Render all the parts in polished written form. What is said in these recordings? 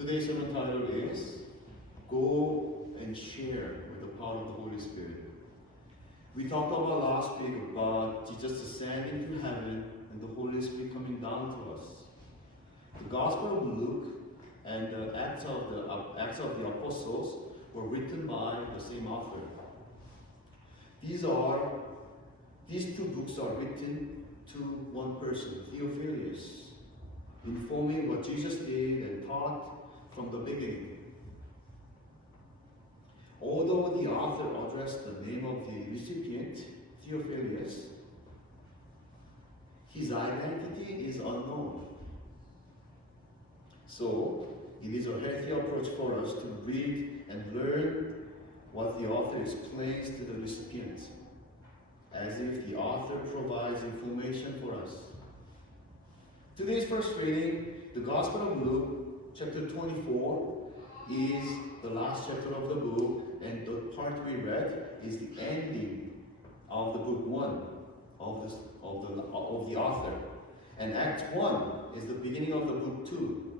Today's sermon title is Go and Share with the Power of the Holy Spirit. We talked about last week about Jesus ascending to heaven and the Holy Spirit coming down to us. The Gospel of Luke and the Acts of the Apostles were written by the same author. These two books are written to one person, Theophilus, informing what Jesus did and taught from the beginning. Although the author addressed the name of the recipient, Theophilus, his identity is unknown. So, it is a healthy approach for us to read and learn what the author explains to the recipient, as if the author provides information for us. Today's first reading, the Gospel of Luke, chapter 24, is the last chapter of the book, and the part we read is the ending of the book 1 of the author. And Act 1 is the beginning of the book 2.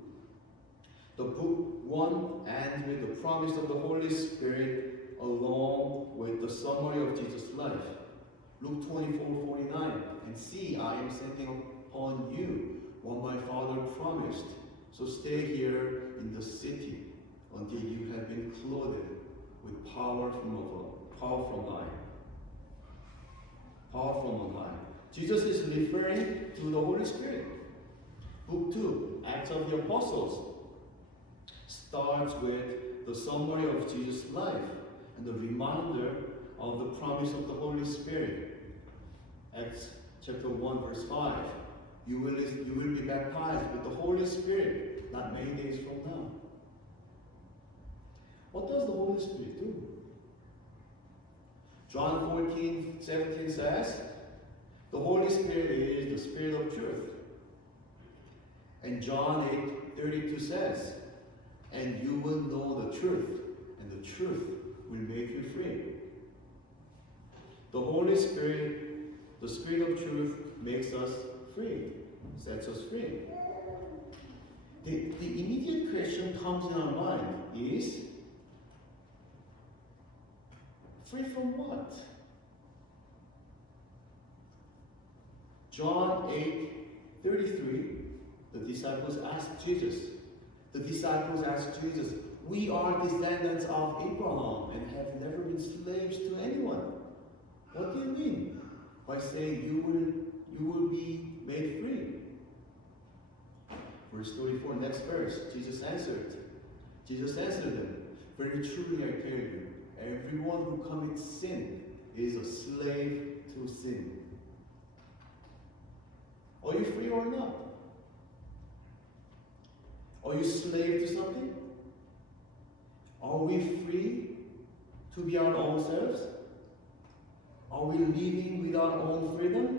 The book 1 ends with the promise of the Holy Spirit along with the summary of Jesus' life. Luke 24:49. And see, I am sending upon you what my Father promised. So stay here in the city until you have been clothed with power from above, power from high. Power from on high. Jesus is referring to the Holy Spirit. Book 2, Acts of the Apostles, starts with the summary of Jesus' life and the reminder of the promise of the Holy Spirit. Acts chapter 1, verse 5. You will be baptized with the Holy Spirit not many days from now. What does the Holy Spirit do? John 14:17 says, the Holy Spirit is the Spirit of truth. And John 8:32 says, and you will know the truth, and the truth will make you free. The Holy Spirit, the Spirit of truth, makes us free, sets us free. The immediate question comes in our mind is, free from what? John 8:33, the disciples asked Jesus. We are descendants of Abraham and have never been slaves to anyone. What do you mean by saying you will be made free? Verse 34, next verse, Jesus answered them, very truly I tell you, everyone who commits sin is a slave to sin. Are you free or not? Are you slave to something? Are we free to be our own selves? Are we living with our own freedom?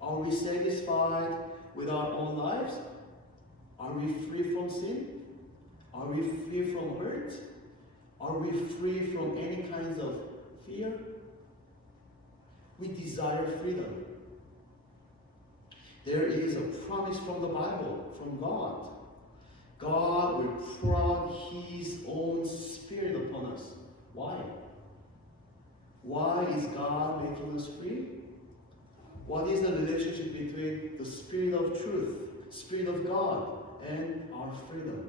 Are we satisfied with our own lives? Are we free from sin? Are we free from hurt? Are we free from any kinds of fear? We desire freedom. There is a promise from the Bible, from God. God will pour His own Spirit upon us. Why? Why is God making us free? What is the relationship between the Spirit of truth, Spirit of God, and our freedom?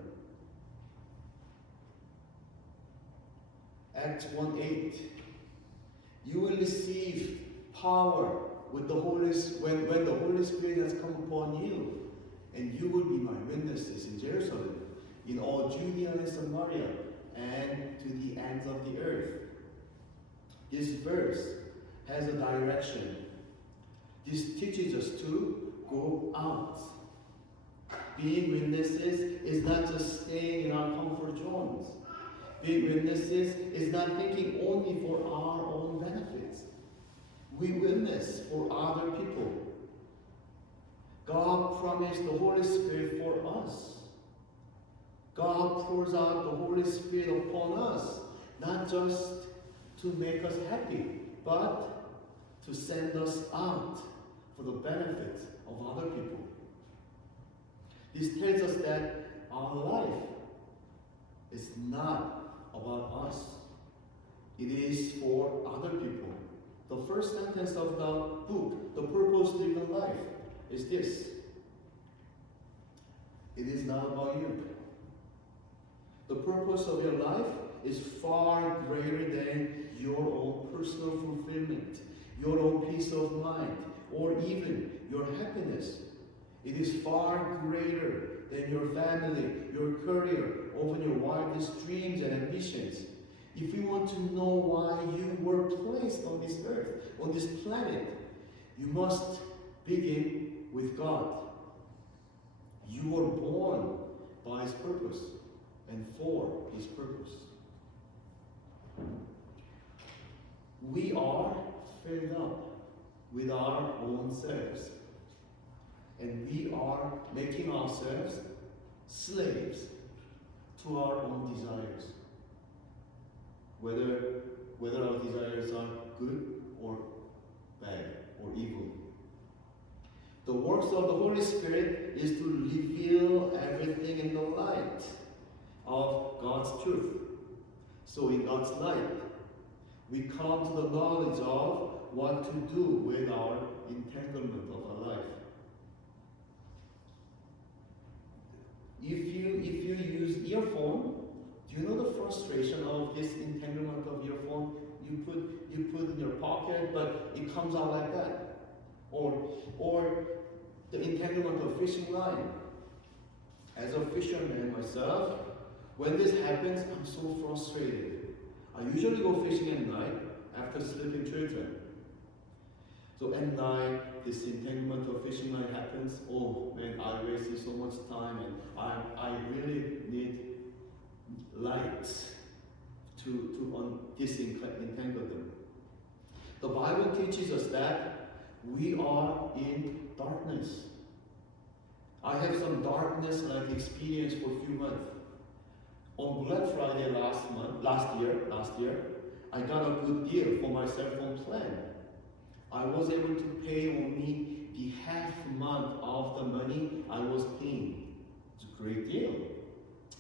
Acts 1:8. You will receive power with the when the Holy Spirit has come upon you, and you will be my witnesses in Jerusalem, in all Judea and Samaria, and to the ends of the earth. This verse has a direction. This teaches us to go out. Being witnesses is not just staying in our comfort zones. Being witnesses is not thinking only for our own benefits. We witness for other people. God promised the Holy Spirit for us. God pours out the Holy Spirit upon us, not just to make us happy, but to send us out for the benefit of other people. This tells us that our life is not about us. It is for other people. The first sentence of the book, The Purpose-Driven Life, is this. It is not about you. The purpose of your life is far greater than your own personal fulfillment, your own peace of mind, or even your happiness. It is far greater than your family, your career, or even your wildest dreams and ambitions. If you want to know why you were placed on this earth, on this planet, you must begin with God. You were born by His purpose and for His purpose. We are filled up with our own selves, and we are making ourselves slaves to our own desires, whether our desires are good or bad or evil. The works of the Holy Spirit is to reveal everything in the light of God's truth. So in God's light, we come to the knowledge of what to do with our entanglement of our life. If you use earphone, do you know the frustration of this entanglement of earphone? You put in your pocket, but it comes out like that. Or the entanglement of fishing line. As a fisherman myself, when this happens, I'm so frustrated. I usually go fishing at night after sleeping children. So at night, this entanglement of fishing line happens. Oh man, I wasted so much time, and I really need light to disentangle them. The Bible teaches us that we are in darkness. I have some darkness-like experience for a few months. On Black Friday last year, I got a good deal for my cell phone plan. I was able to pay only the half month of the money I was paying. It's a great deal.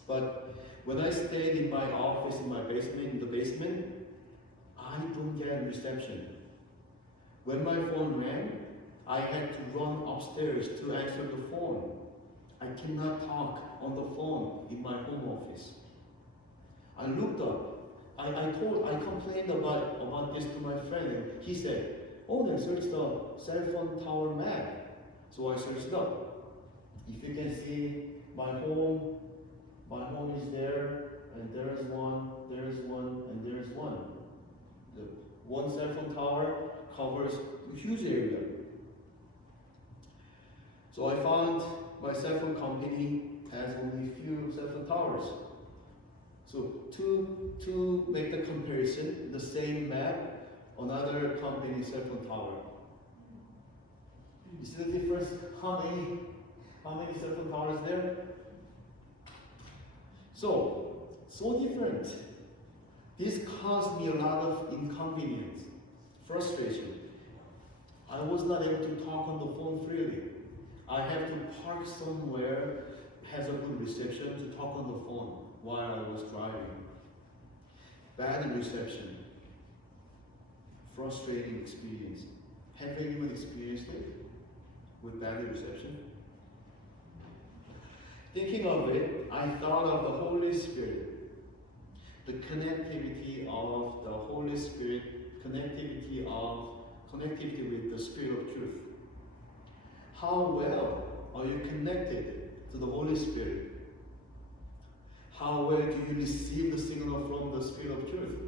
But when I stayed in my office in the basement, I don't get reception. When my phone rang, I had to run upstairs to answer the phone. I cannot talk on the phone in my home office. I looked up. I complained about this to my friend, and he said, "Oh, then search the cell phone tower map." So I searched up. If you can see my home is there, and there is one, and there is one. The one cell phone tower covers a huge area. So I found my cell phone company has only a few cell phone towers. So to make the comparison, the same map, another company cell phone tower. You see the difference? How many cell phone towers there? So different. This caused me a lot of inconvenience, frustration. I was not able to talk on the phone freely. I have to park somewhere has a good reception to talk on the phone while I was driving. Bad reception. Frustrating experience. Have anyone experienced it with bad reception? Thinking of it, I thought of the Holy Spirit. The connectivity of the Holy Spirit, connectivity with the Spirit of truth. How well are you connected to the Holy Spirit? How well do you receive the signal from the Spirit of truth?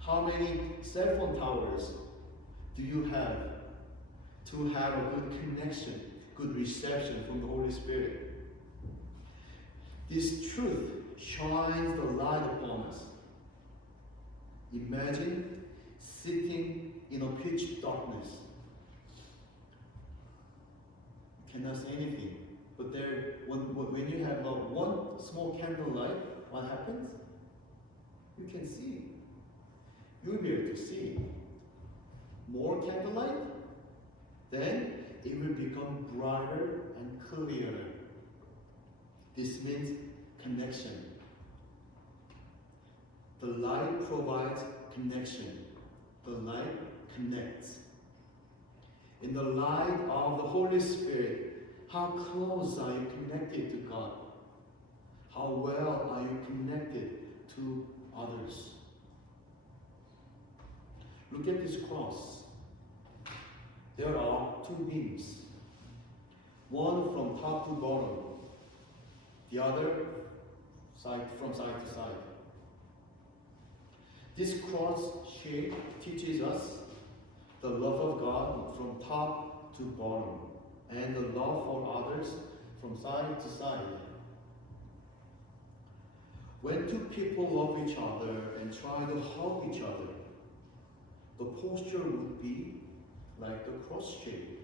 How many cell phone towers do you have to have a good connection, good reception from the Holy Spirit? This truth shines the light upon us. Imagine sitting in a pitch darkness. You cannot see anything. But there, when you have one small candlelight, what happens? You can see. You'll be able to see. More candlelight, then it will become brighter and clearer. This means connection. The light provides connection. The light connects. In the light of the Holy Spirit, how close are you connected to God? How well are you connected to others? Look at this cross. There are two beams. One from top to bottom. The other from side to side. This cross shape teaches us the love of God from top to bottom and the love for others from side to side. When two people love each other and try to hug each other, the posture would be like the cross shape.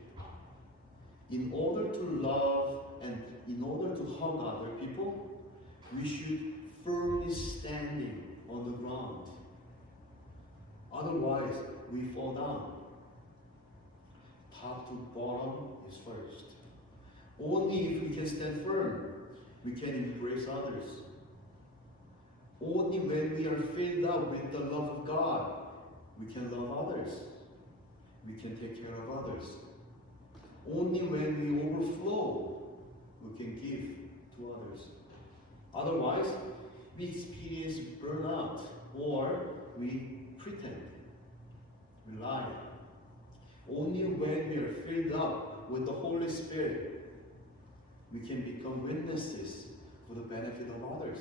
In order to love and in order to hug other people, we should firmly standing on the ground. Otherwise, we fall down. Top to bottom is first. Only if we can stand firm, we can embrace others. Only when we are filled up with the love of God, we can love others. We can take care of others. Only when we overflow, we can give to others. Otherwise, we experience burnout or we pretend, we lie. Only when we are filled up with the Holy Spirit, we can become witnesses for the benefit of others.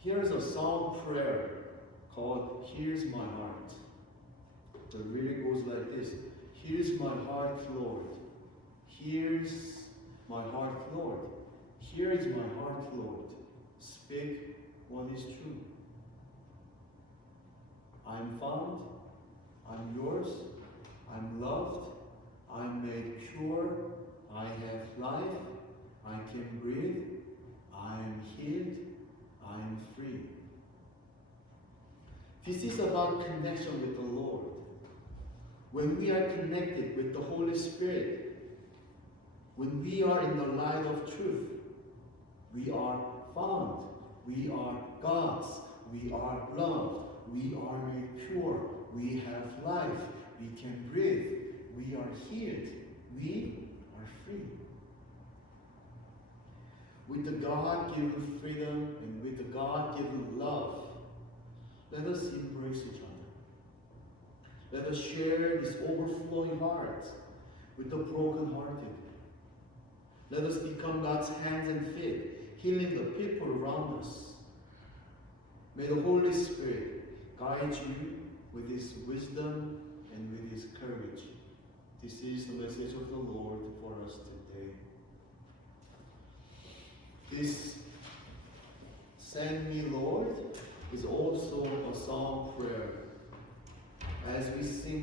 Here's a psalm prayer called Here's My Heart. It really goes like this. Here's my heart, Lord. Here's my heart, Lord. Here is my heart, Lord. Speak what is true. I'm found. I'm yours. I'm loved. I'm made pure. I have life. I can breathe. I'm healed. I'm free. This is about connection with the Lord. When we are connected with the Holy Spirit, when we are in the light of truth, we are found. We are God's. We are loved. We are made pure. We have life. We can breathe. We are healed. We are free. With the God-given freedom and with the God-given love, let us embrace each other. Let us share this overflowing heart with the brokenhearted. Let us become God's hands and feet, healing the people around us. May the Holy Spirit guide you with His wisdom and with His courage. This is the message of the Lord for us today. This Send Me, Lord is also a psalm prayer. As we sing